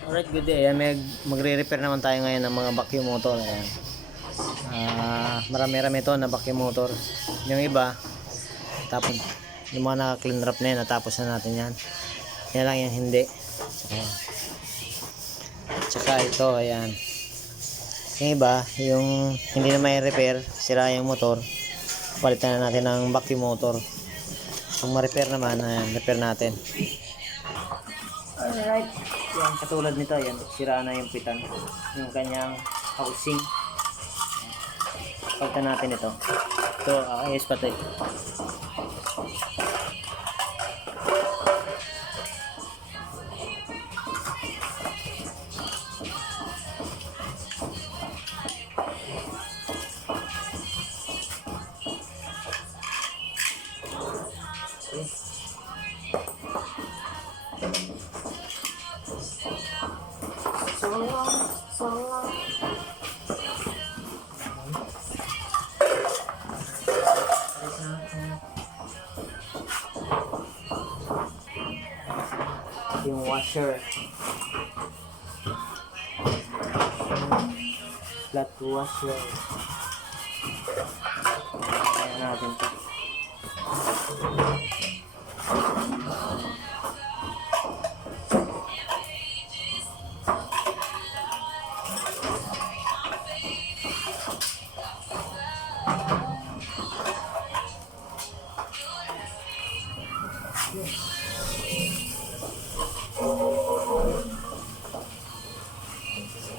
Alright, good day. Ayan, magre-repair naman tayo ngayon ng mga vacuum motor. Ayan. Marami-rami ito na vacuum motor. Yung iba, tapos yung mga naka-clean wrap na yan, natapos na natin yan. Yan lang yung hindi. Tsaka ito, ayan. Yung iba, yung hindi na may repair, sira yung motor, palitan na natin ng vacuum motor. Kung ma-repair naman, ayan, repair natin. Alright. Yan, katulad nito, yan, sira na yung pitan. Yung kanyang housing. Palitan natin ito. Ito, ayos pa ito. Yung washer, flat washer. Ayan natin ito.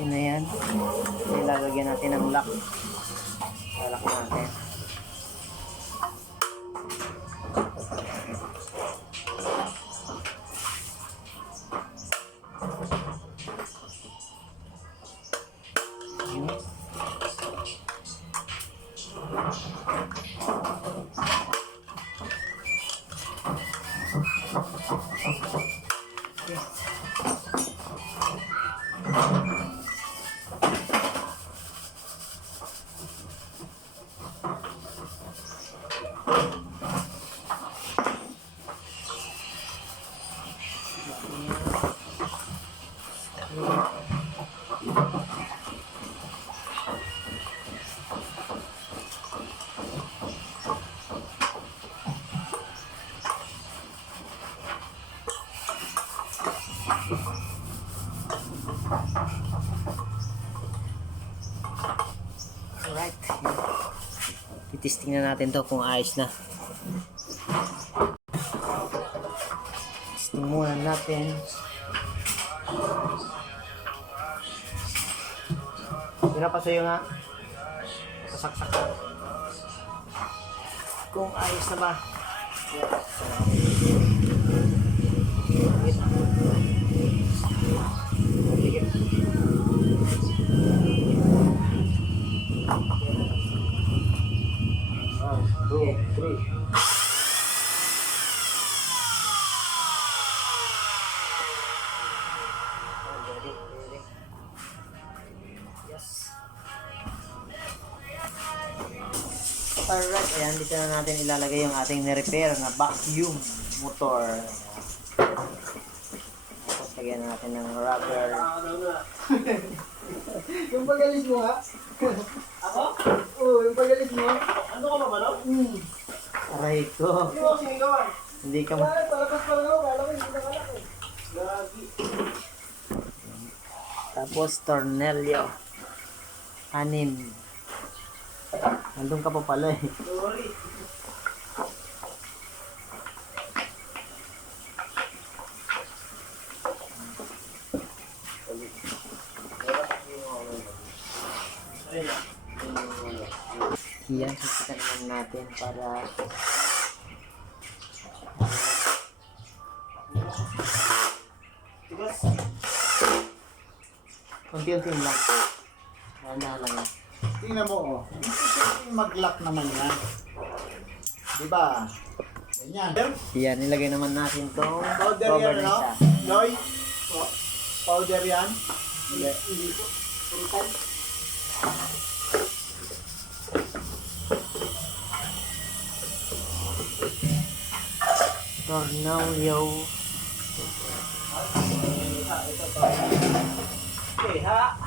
Yun na yan. Ilalagyan natin ng lock. Lock natin. Alright. Titisting na natin to kung ayos na. Testing muna natin. Pinapasuyo nga. Sasaksak ko. Kung ayos na ba. Alright, ayan, dito na natin ilalagay yung ating ni-repair na vacuum motor. Tapos lagyan natin ng rubber. Yung pagalis mo ha? Ako? Oo, yung pagalis mo. Ano ka ba, no? Aray ko. Hindi mo sinigawan. Hindi ka Ay, palakas pa lang ako. Kala ko hindi na kalak eh. Lagi. Tapos tornilyo. 6. Nandun ka pa pala eh. Sorry. Yan, susikan naman natin para unti-unti lang. Dahan-dahan lang yan. Tingnan mo oh. Hindi mag-lock naman yan. Diba? Ganyan. Yan, nilagay naman natin tong Powder cover yan, na no? isa. Loy? Powder yan? Hindi po. Puritan? Tornilyo. Ito to. Okay, ha?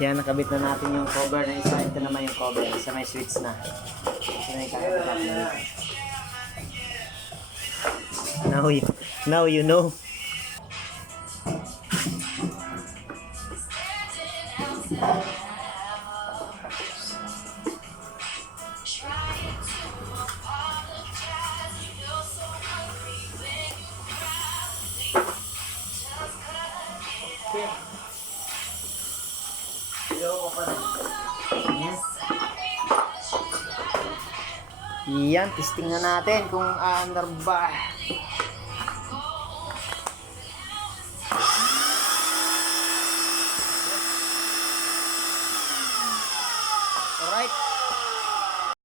Yan, nakabit na natin yung cover na isa. Ito naman yung cover. Isa may switch na. Isa na yung kakabit natin dito. Now you know. Yan, testing na natin kung under ba.